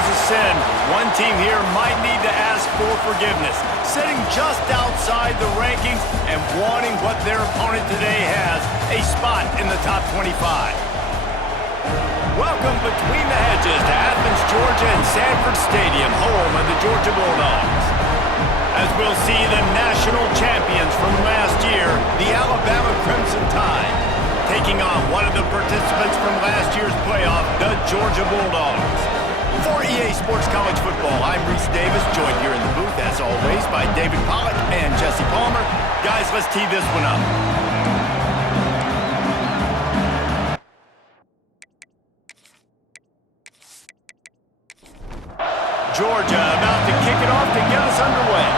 was a sin, one team here might need to ask for forgiveness, sitting just outside the rankings and wanting what their opponent today has, a spot in the top 25. Welcome between the hedges to Athens, Georgia and Sanford Stadium, home of the Georgia Bulldogs. As we'll see the national champions from last year, the Alabama Crimson Tide, taking on one of the participants from last year's playoff, the Georgia Bulldogs. For EA Sports College Football, I'm Reese Davis, joined here in the booth, as always, by David Pollack and Jesse Palmer. Guys, let's tee this one up. Georgia about to kick it off to get us underway.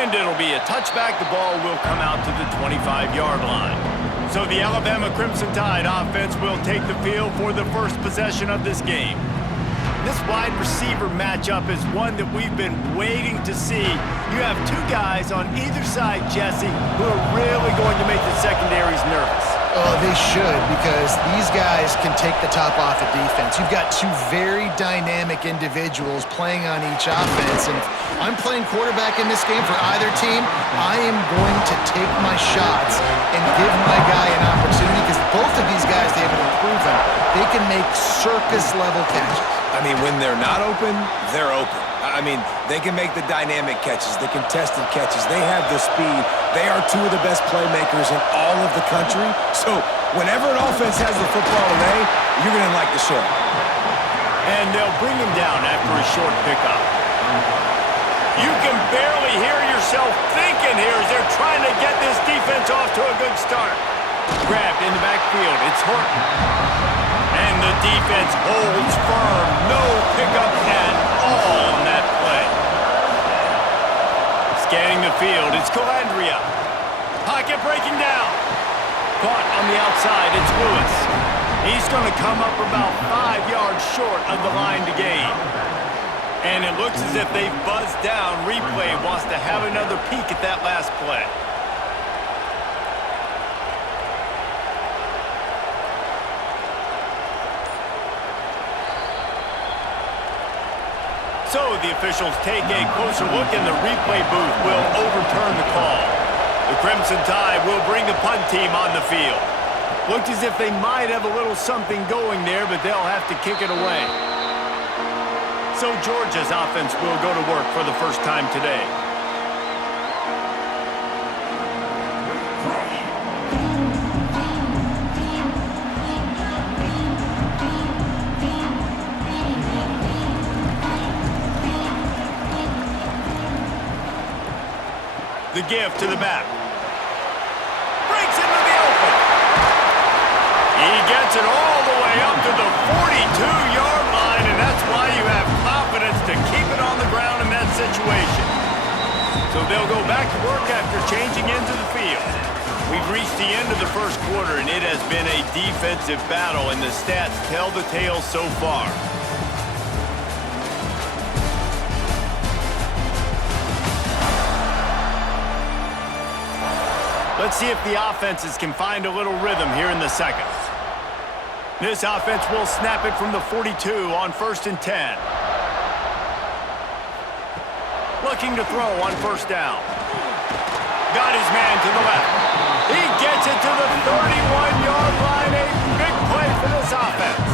And it'll be a touchback. The ball will come out to the 25-yard line. So the Alabama Crimson Tide offense will take the field for the first possession of this game. This wide receiver matchup is one that we've been waiting to see. You have two guys on either side, Jesse, who are really going to make the secondaries nervous. Oh, they should, because these guys can take the top off of defense. You've got two very dynamic individuals playing on each offense, and if I'm playing quarterback in this game for either team, I am going to take my shots and give my guy an opportunity, because both of these guys, they have been proven, they can make circus-level catches. I mean, when they're not open, they're open. I mean, they can make the dynamic catches, the contested catches. They have the speed. They are two of the best playmakers in all of the country. So whenever an offense has the football today, you're going to like the show. And they'll bring him down after a short pickup. You can barely hear yourself thinking here as they're trying to get this defense off to a good start. Grabbed in the backfield. It's Horton. And the defense holds firm. No pickup at all on that play. Scanning the field, it's Calandria. Pocket breaking down. Caught on the outside, it's Lewis. He's going to come up about 5 yards short of the line to gain. And it looks as if they've buzzed down. Replay wants to have another peek at that last play. So the officials take a closer look, and the replay booth will overturn the call. The Crimson Tide will bring the punt team on the field. Looked as if they might have a little something going there, but they'll have to kick it away. So Georgia's offense will go to work for the first time today. The give to the back. Breaks into the open. He gets it all the way up to the 42-yard line, and that's why you have confidence to keep it on the ground in that situation. So they'll go back to work after changing into the field. We've reached the end of the first quarter, and it has been a defensive battle, and the stats tell the tale so far. Let's see if the offenses can find a little rhythm here in the second. This offense will snap it from the 42 on 1st and 10. Looking to throw on 1st down. Got his man to the left. He gets it to the 31-yard line. A big play for this offense.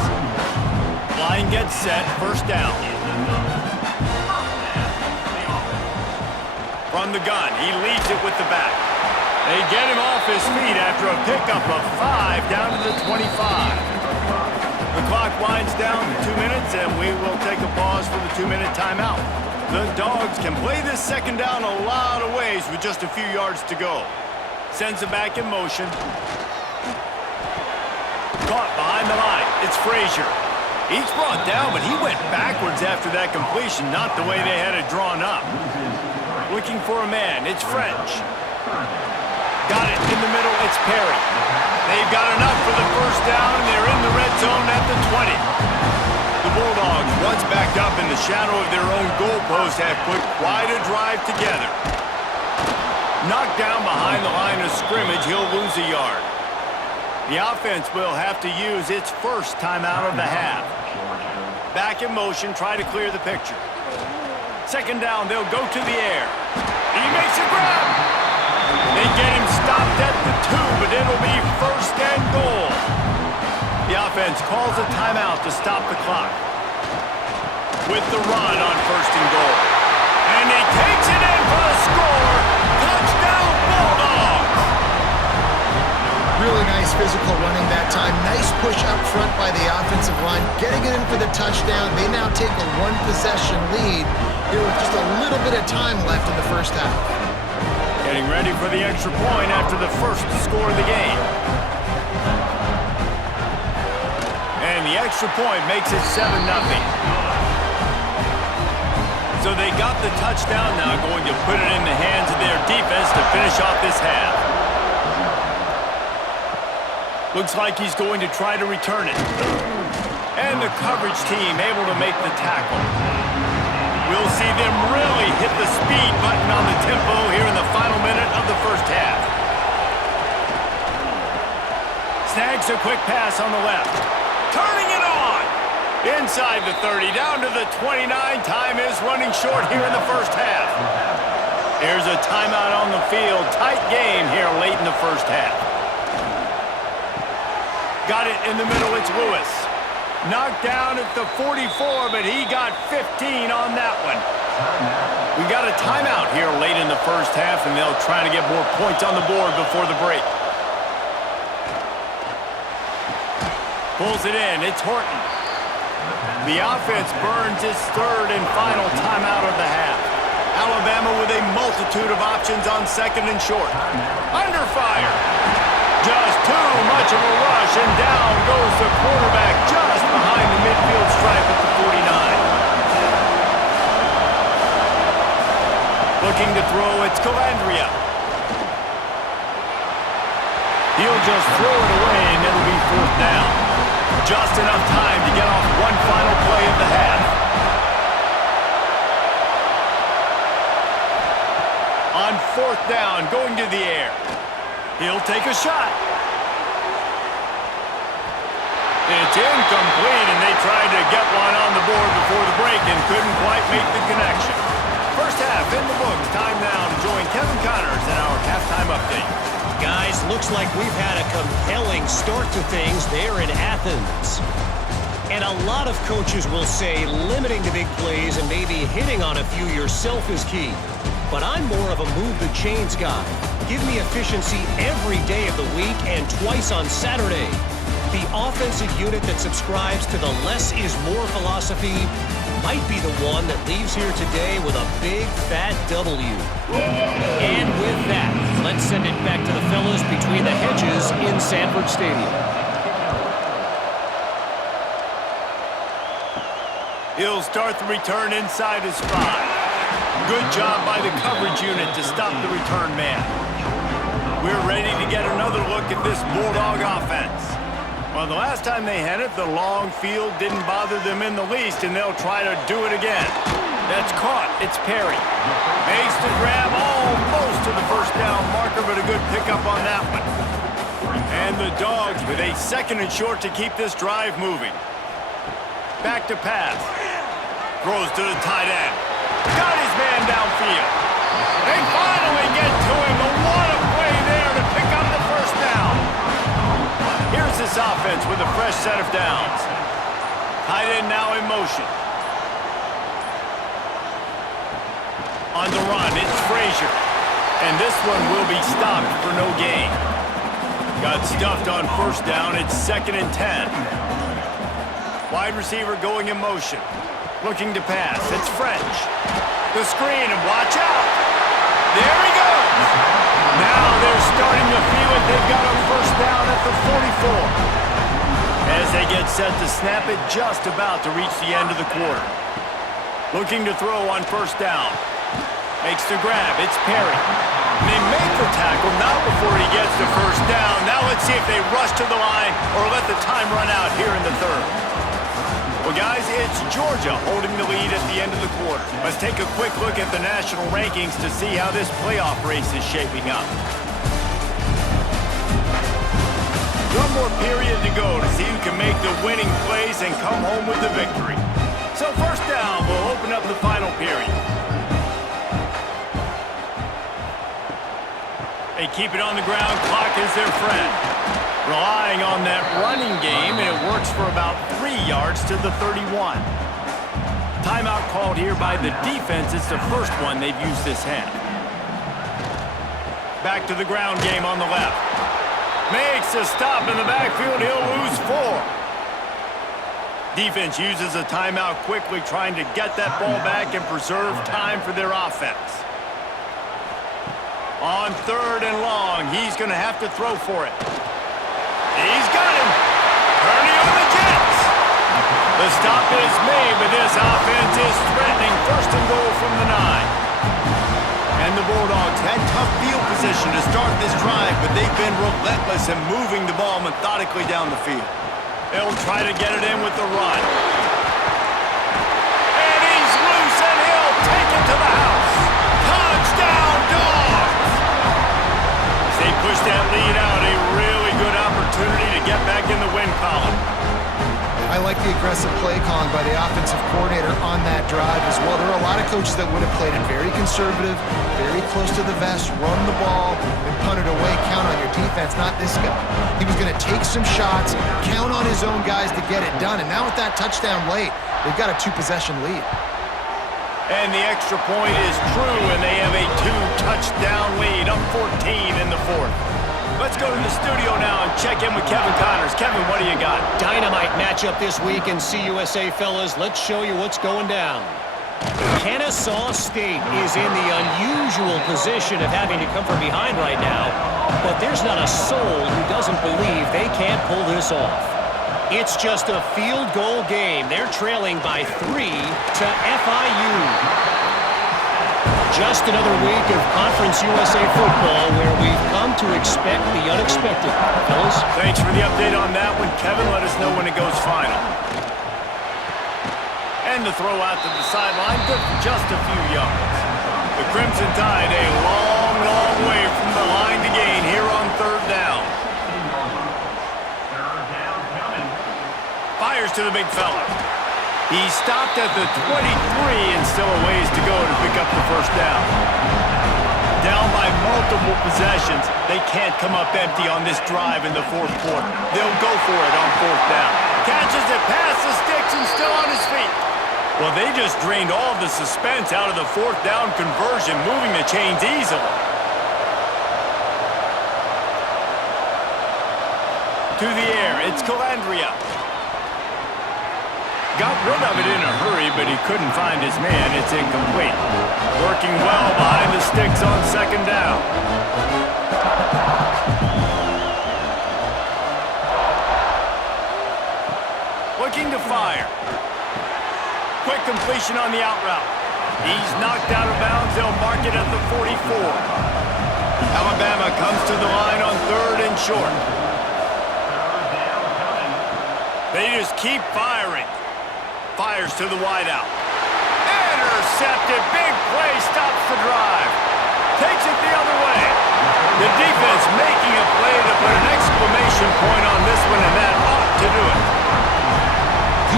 Line gets set, 1st down. From the gun, he leaves it with the back. They get him off his feet after a pickup of 5 down to the 25. The clock winds down to 2 minutes, and we will take a pause for the 2-minute timeout. The Dogs can play this second down a lot of ways with just a few yards to go. Sends it back in motion. Caught behind the line. It's Frazier. He's brought down, but he went backwards after that completion, not the way they had it drawn up. Looking for a man. It's French. Got it in the middle, it's Perry. They've got enough for the 1st down, and they're in the red zone at the 20. The Bulldogs, once backed up in the shadow of their own goalpost, have put quite a drive together. Knocked down behind the line of scrimmage, he'll lose a yard. The offense will have to use its first timeout of the half. Back in motion, try to clear the picture. Second down, they'll go to the air. He makes a grab. They get him stopped at the 2, but it'll be first and goal. The offense calls a timeout to stop the clock. With the run on first and goal. And he takes it in for the score. Touchdown, Bulldogs! Really nice physical running that time. Nice push up front by the offensive line. Getting it in for the touchdown. They now take a one-possession lead here with just a little bit of time left in the first half. Getting ready for the extra point after the first score of the game. And the extra point makes it 7-0. So they got the touchdown now, going to put it in the hands of their defense to finish off this half. Looks like he's going to try to return it. And the coverage team able to make the tackle. We'll see them really hit the speed button on the tempo here in the final minute of the first half. Snags a quick pass on the left. Turning it on! Inside the 30, down to the 29. Time is running short here in the first half. Here's a timeout on the field. Tight game here late in the first half. Got it in the middle, it's Lewis. Knocked down at the 44, but he got 15 on that one. We got a timeout here late in the first half, and they'll try to get more points on the board before the break. Pulls it in, it's Horton. The offense burns its third and final timeout of the half. Alabama with a multitude of options on second and short. Under fire. Just too much of a rush, and down goes the quarterback just behind the midfield stripe at the 49. Looking to throw, it's Calandria. He'll just throw it away, and it'll be fourth down. Just enough time to get off one final play of the half. On fourth down, going to the air. He'll take a shot. It's incomplete, and they tried to get one on the board before the break and couldn't quite make the connection. First half in the books. Time now to join Kevin Connors in our halftime update. Guys, looks like we've had a compelling start to things there in Athens. And a lot of coaches will say limiting the big plays and maybe hitting on a few yourself is key. But I'm more of a move the chains guy. Give me efficiency every day of the week and twice on Saturday. The offensive unit that subscribes to the less is more philosophy might be the one that leaves here today with a big fat W. And with that, let's send it back to the fellas between the hedges in Sanford Stadium. He'll start the return inside his 5. Good job by the coverage unit to stop the return man. We're ready to get another look at this Bulldog offense. Well, the last time they had it, the long field didn't bother them in the least, and they'll try to do it again. That's caught. It's Perry. Makes the grab almost to the first down marker, but a good pickup on that one. And the Dogs with a second and short to keep this drive moving. Back to pass. Throws to the tight end. Got his man downfield. They finally get to him. What a play there to pick up the first down. Here's this offense with a fresh set of downs. Tight end now in motion. On the run, it's Frazier. And this one will be stopped for no gain. Got stuffed on first down. It's 2nd and 10. Wide receiver going in motion. Looking to pass. It's French. The screen, and watch out. There he goes. Now they're starting to feel it. They've got a first down at the 44. As they get set to snap it, just about to reach the end of the quarter. Looking to throw on first down. Makes the grab. It's Perry. And they make the tackle, not before he gets the first down. Now let's see if they rush to the line or let the time run out here in the third. Well, guys, it's Georgia holding the lead at the end of the quarter. Let's take a quick look at the national rankings to see how this playoff race is shaping up. One more go to see who can make the winning plays and come home with the victory. So first down will open up the final period. They keep it on the ground. Clock is their friend. Relying on that running game, and it works for about 3 yards to the 31. Timeout called here by the defense. It's the first one they've used this half. Back to the ground game on the left. Makes a stop in the backfield. He'll lose 4. Defense uses a timeout quickly, trying to get that ball back and preserve time for their offense. On 3rd and long, he's going to have to throw for it. He's got him. Purdy on the Jets. The stop is made, but this offense is threatening. 1st and goal from the 9. And the Bulldogs had tough field position to start this drive, but they've been relentless in moving the ball methodically down the field. They'll try to get it in with the run. And he's loose, and he'll take it to the house. Touchdown, Dogs! As they push that lead out, a really good opportunity to get back in the win column. I like the aggressive play calling by the offensive coordinator on that drive as well. There are a lot of coaches that would have played it very conservative, very close to the vest, run the ball, and punt it away. Count on your defense, not this guy. He was going to take some shots, count on his own guys to get it done. And now with that touchdown late, they've got a 2-possession lead. And the extra point is true, and they have a 2-touchdown lead, up 14 in the 4th. Let's go to the studio now and check in with Kevin Connors. Kevin, what do you got? Dynamite matchup this week in CUSA, fellas. Let's show you what's going down. Kennesaw State is in the unusual position of having to come from behind right now, but there's not a soul who doesn't believe they can't pull this off. It's just a field goal game. They're trailing by 3 to FIU. Just another week of Conference USA football where we've come to expect the unexpected. Fellas? Thanks for the update on that one, Kevin. Let us know when it goes final. And the throw out to the sideline, good for just a few yards. The Crimson Tide a long, long way from the line to gain here on 3rd down. Fires to the big fella. He stopped at the 23 and still a ways to go to pick up the 1st down. Down by multiple possessions, they can't come up empty on this drive in the 4th quarter. They'll go for it on 4th down. Catches it past the sticks and still on his feet. Well, they just drained all of the suspense out of the 4th down conversion, moving the chains easily. To the air, it's Calandria. Got rid of it in a hurry, but he couldn't find his man. It's incomplete. Working well behind the sticks on 2nd down. Looking to fire. Quick completion on the out route. He's knocked out of bounds. They'll mark it at the 44. Alabama comes to the line on 3rd and short. They just keep firing. Fires to the wideout. Intercepted. Big play. Stops the drive. Takes it the other way. The defense making a play to put an exclamation point on this one, and that ought to do it.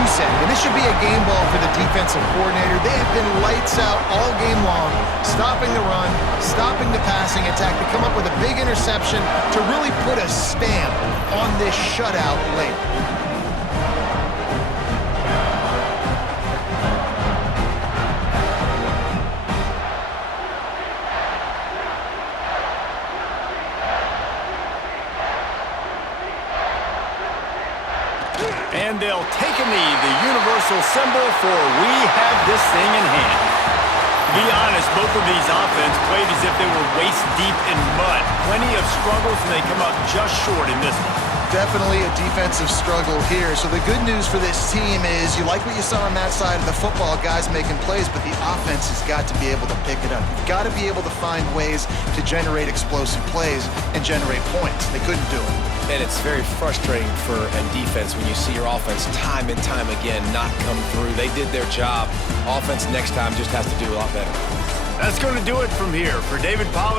You said, and this should be a game ball for the defensive coordinator. They have been lights out all game long, stopping the run, stopping the passing attack to come up with a big interception to really put a stamp on this shutout late. And they'll take a knee, the universal symbol for we have this thing in hand. To be honest, both of these offenses played as if they were waist-deep in mud. Plenty of struggles, and they come up just short in this one. Definitely a defensive struggle here. So the good news for this team is you like what you saw on that side of the football, guys making plays, but the offense has got to be able to pick it up. You've got to be able to find ways to generate explosive plays and generate points. They couldn't do it. And it's very frustrating for a defense when you see your offense time and time again not come through. They did their job. Offense next time just has to do a lot better. That's going to do it from here. For David Pollack.